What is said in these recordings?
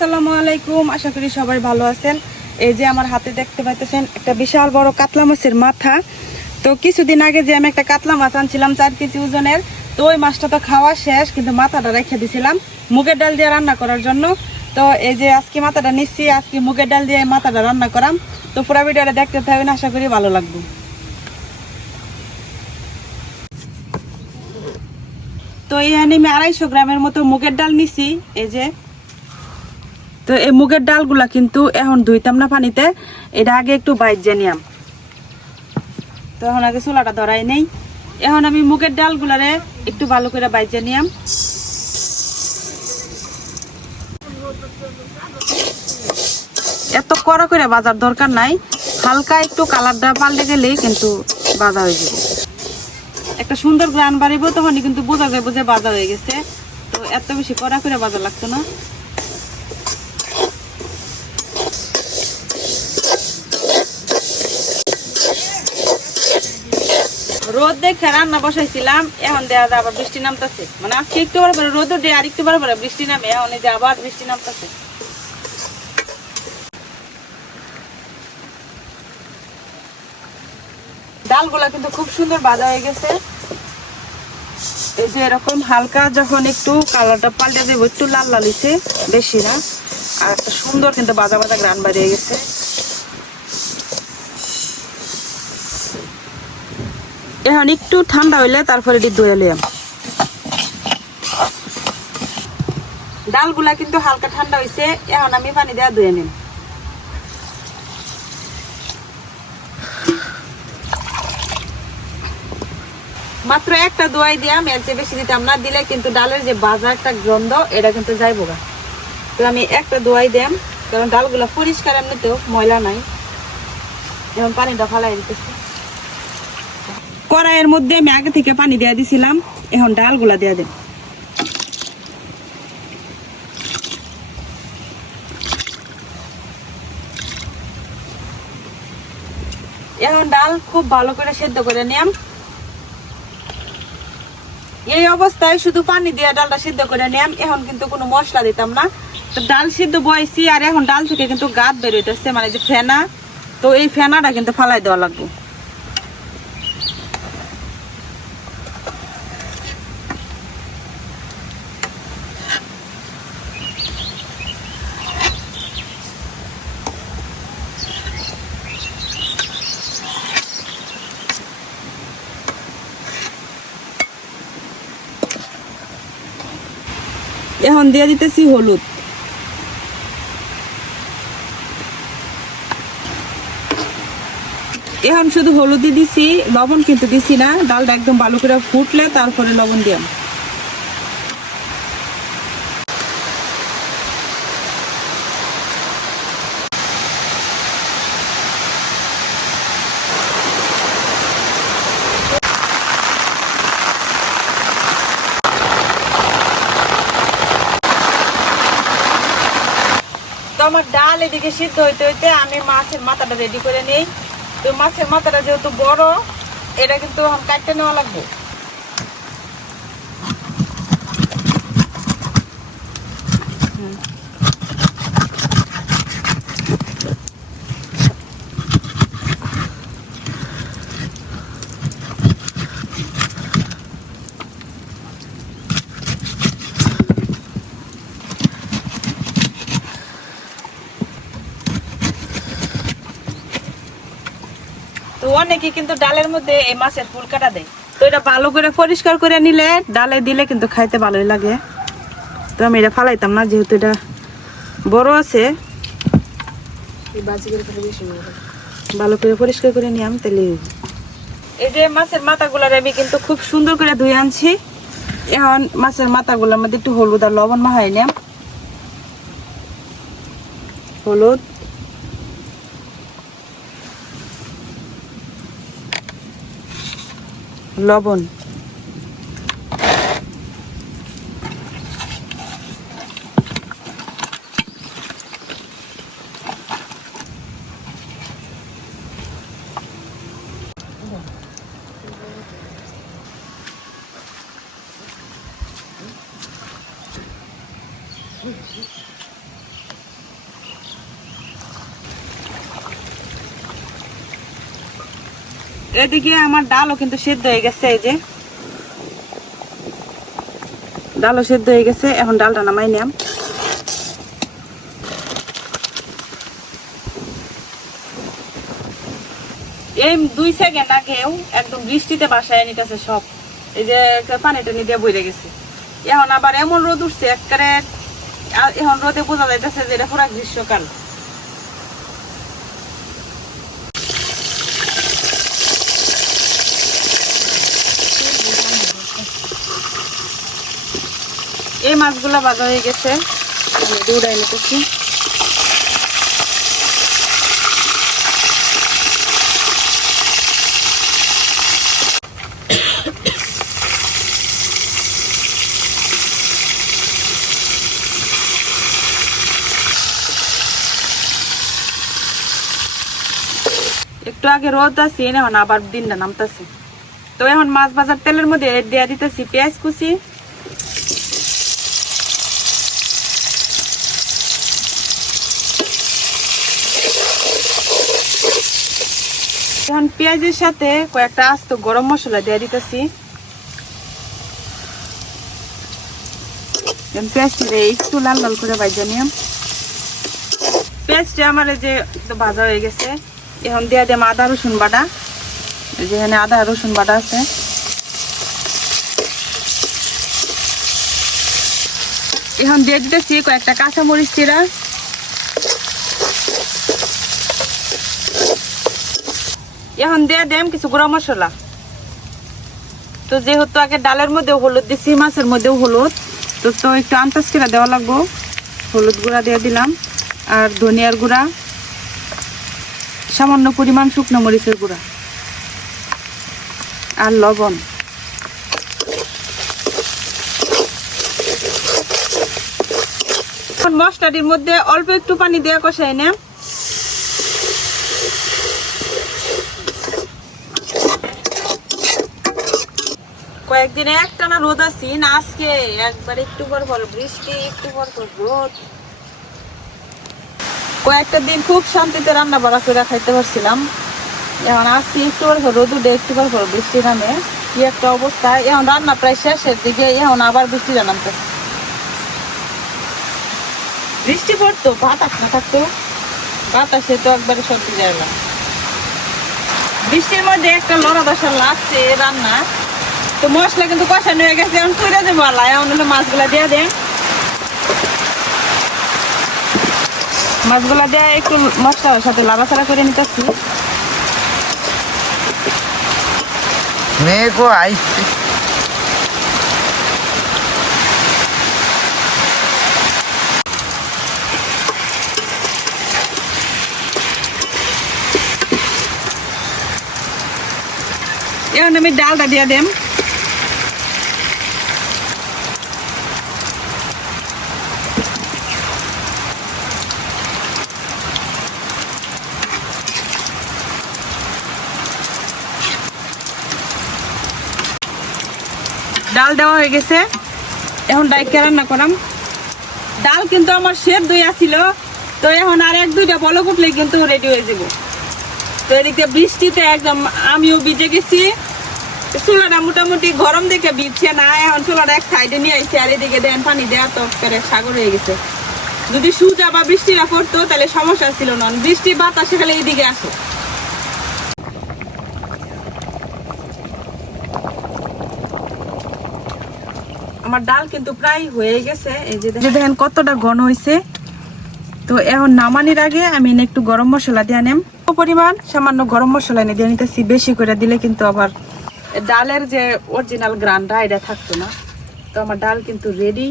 আসসালামু আলাইকুম, আশা করি সবাই ভালো আছেন। এই যে আমার হাতে দেখতে পাইতেছেন একটা বিশাল বড় কাতলা মাছের মাথা। তো কিছুদিন আগে যে আমি একটা কাতলা মাছ আনছিলাম 4 কেজি ওজনের, তো ওই মাছটা তো খাওয়া শেষ, কিন্তু মাথাটা রেখে দিয়েছিলাম মুগের ডাল দিয়ে রান্না করার জন্য। তো এই যে আজকে মাথাটা নিচ্ছি, আজকে মুগের ডাল দিয়ে মাথাটা রান্না করাম। তো পুরো ভিডিওটা দেখতে থাকবেন, আশা করি ভালো লাগবে। তো এই আমি 250 গ্রামের মতো মুগের ডাল নিছি। এই যে, তো এই মুগের ডালগুলা কিন্তু এখন ধুইতাম না পানিতে, এটা আগে একটু বাইজে নিয়াম। তো এখন আগে চুলাটা ধরাই নেই। এখন আমি মুগের ডালগুলারে একটু ভালো করে বাইজে নিয়াম। এত কড়া করে বাজার দরকার নাই, হালকা একটু কালারটা পাল্টে গেলেই কিন্তু বাজা হয়ে যাবে। একটা সুন্দর গ্রান বাড়িব, তখনই কিন্তু বোঝা যাবে যে বাজা হয়ে গেছে। তো এত বেশি কড়া করে বাজা লাগতো না। রোদ দেখে রান্না বসাইছিলাম, এখন দেখা যায় আবার বৃষ্টি নামতেছে। মানে আজকে একটু বার পরে রোদ উঠে আর একটু বার পরে বৃষ্টি নামে, এখন এই যে আবার বৃষ্টি নামতেছে। ডালগুলা কিন্তু খুব সুন্দর ভাজা হয়ে গেছে। এই যে এরকম হালকা যখন একটু কালারটা পাল্টে দেবো, একটু লাল লাল হইছে, বেশি না। আর একটা সুন্দর কিন্তু ভাজা ভাজা গ্রান বাড়িয়ে গেছে। এখন একটু ঠান্ডা হইলে তারপরে এটি ধুয়ে নিলাম। ডালগুলা কিন্তু হালকা ঠান্ডা হয়েছে, এখন আমি পানি দেওয়া ধুয়ে নিম। মাত্র একটা দোয়াই দিলাম, এর চেয়ে বেশি দিতাম না, দিলে কিন্তু ডালের যে ভাজা একটা গন্ধ এটা কিন্তু যাইব না। তো আমি একটা দোয়াই দিলাম, কারণ ডালগুলা পরিষ্কার এমনিতেও ময়লা নাই। এখন পানিটা ফালাই দিতেছি। কড়াইয়ের মধ্যে আমি আগে থেকে পানি দিয়ে দিছিলাম, এখন ডালগুলা দিয়ে দেব। এখন ডাল খুব ভালো করে সেদ্ধ করে নিলাম। এই অবস্থায় শুধু পানি দিয়ে ডালটা সিদ্ধ করে নিলাম, এখন কিন্তু কোনো মশলা দিতাম না। তো ডাল সিদ্ধ বয়েছি, আর এখন ডাল থেকে কিন্তু গাদ বের হইতেছে, মানে যে ফেনা। তো এই ফেনাটা কিন্তু ফালাই দেওয়া লাগবে। এখন দিয়ে দিতেছি হলুদ। এখন শুধু হলুদই দিছি, লবণ কিন্তু দিছি না। ডালটা একদম ভালো করে ফুটলে তারপরে লবণ দিলাম। তো আমার ডাল এদিকে সিদ্ধ হইতে হইতে আমি মাছের মাথাটা রেডি করে নিই। তো মাছের মাথাটা যেহেতু বড়, এটা কিন্তু কাটতে নেওয়া লাগবে। তো অনেকে কিন্তু ডালের মধ্যে এই মাছের ফুল কাটা দেয়। তো এটা ভালো করে পরিষ্কার করে নিলে ডালে দিলে কিন্তু খাইতে ভালোই লাগে। তো আমি এটা ফালাইতাম না, যেহেতু এটা বড় আছে। ভালো করে পরিষ্কার করে নিয়ে আমি তেলে এই যে মাছের মাথাগুলার আমি কিন্তু খুব সুন্দর করে ধুয়ে আনছি। এখন মাছের মাথাগুলোর মধ্যে একটু হলুদ আর লবণ মাখাই নিলাম। হলুদ, লবণ, এদিকে আমার ডালও কিন্তু সিদ্ধ হয়ে গেছে। এই যে ডালও সিদ্ধ হয়ে গেছে, এখন ডালটা নামাই নিলাম। এই 2 সেকেন্ড আগেও একদম বৃষ্টিতে বাসায় নিতেছে সব। এই যে পানি টানি দিয়ে বইরে গেছে। এখন আবার এমন রোদ উঠছে একবারে, এখন রোদে বোঝা যাইতেছে যে এটা পুরা গ্রীষ্মকাল। এই মাছগুলো ভাজা হয়ে গেছে, উড়াই নিতেছি। একটু আগে রোদ আছে, এখন আবার দিনটা নামতেছে। তো এখন মাছ ভাজার তেলের মধ্যে দিয়ে দিতেছি পেঁয়াজ কুচি, এখন পেঁয়াজের সাথে কয়েকটা আস্ত গরম মশলা দিয়ে দিতেছি। পেঁয়াজটা একটু লাল লাল করে ভাজা নিলাম। পেঁয়াজটা আমার এই যে ভাজা হয়ে গেছে, এখন দিয়ে দিলাম আদা রসুন বাটা। যেখানে আদা রসুন বাটা আছে, এখন দিয়ে দিতেছি কয়েকটা কাঁচামরিচ চিরা, এখন দিয়ে দেম কিছু গুঁড়া মশলা। তো যেহেতু আগে ডালের মধ্যেও হলুদ দিছি, মাছের মধ্যেও হলুদ, তো একটু আন্দাজ করে দেওয়া লাগবো। হলুদ গুঁড়া দিয়ে দিলাম, আর ধনিয়ার গুঁড়া, সামান্য পরিমাণ শুকনো মরিচের গুঁড়া, আর লবণ। এখন মশলাটির মধ্যে অল্প একটু পানি দিয়ে কষাই নে। কয়েকদিনে একটানা রোদ আছি না, আজকে একবার একটু পর পর বৃষ্টি, একটু পর পর রোদ। কয়েকটা দিন খুব শান্তিতে রান্না বাড়া করে খাইতে পারছিলাম, এখন আজকে একটু পর পর রোদ উঠে, একটু পর পর বৃষ্টি নামে, কি একটা অবস্থা। এখন রান্না প্রায় শেষের দিকে, এখন আবার বৃষ্টি নামতেছে। বৃষ্টি পড়তো, বাতাস না থাকতো, বাতাসে তো একবারে সত্যি যায় না। বৃষ্টির মধ্যে একটা লড়া দশা লাগছে রান্না। তো মশলা কিন্তু কষানো হয়ে গেছে, এখন করে দেবো আলাই। এখন হলো মাছগুলা দিয়ে দেন, মাছগুলা দিয়ে একটু মশলার সাথে লাড়াচাড়া করে নিতেছি। মেঘও আইছে, এখন আমি ডালটা দিয়ে দেম। ডাল দেওয়া হয়ে গেছে, এখন ডাইকে রান্না করাম। ডাল কিন্তু আমার সেদ্ধ ছিল, তো এখন আর 1-2টা বলক উঠলেই কিন্তু রেডি হয়ে যাব। তো এদিকে বৃষ্টিতে একদম আমিও ভিজে গেছি। চুলাটা মোটামুটি গরম দেখে ভিজছে না, এখন চুলাটা এক সাইডে নিয়ে আইছে, আর এদিকে দেন পানি দেওয়া তো সাগর হয়ে গেছে। যদি সুজা বা বৃষ্টিটা পড়তো তাহলে সমস্যা ছিল না, বৃষ্টি বাতাসে খালি এইদিকে আসে। আমার ডাল কিন্তু প্রায় হয়ে গেছে, এই যে দেখেন কতটা ঘন হয়েছে। তো এখন নামানির আগে আমি একটু গরম মশলা দিয়ে নেম, পরিমাণ সামান্য গরম মশলা এনে দিয়ে নিতেছি। বেশি করে দিলে কিন্তু আবার ডালের যে অরিজিনাল গ্রানটা এটা থাকতো না। তো আমার ডাল কিন্তু রেডি।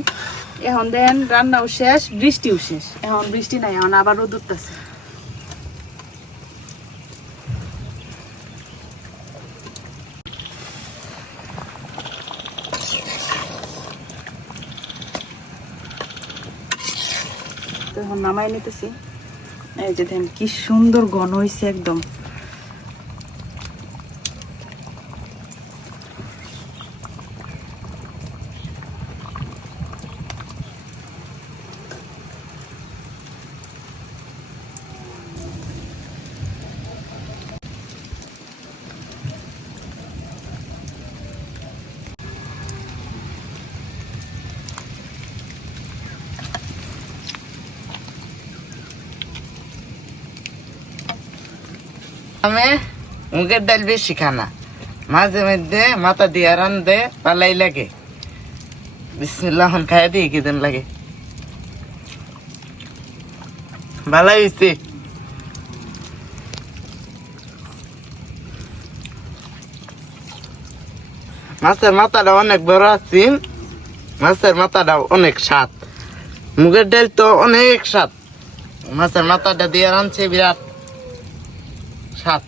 এখন দেন রান্নাও শেষ, বৃষ্টিও শেষ। এখন বৃষ্টি নাই, এখন আবার রোদ উঠতেছে। এখন নামাই নিতেছি। এই যে দেখেন কি সুন্দর ঘন হয়েছে একদম। আমি মুগের ডাল বেশি খানা, মাঝে মধ্যে মাথা দিয়ে রান্ধে পালাই লাগে। বিসমিল্লাহ খাইয়া দিই কি দিন লাগে, ভালাই হয়েছে। মাছের মাথাটা অনেক বড় আছে, মাছের মাথাটা অনেক স্বাদ, মুগের ডাল তো অনেক স্বাদ, মাছের মাথাটা দিয়ে রাঁধছে বিরাট স্বাদ।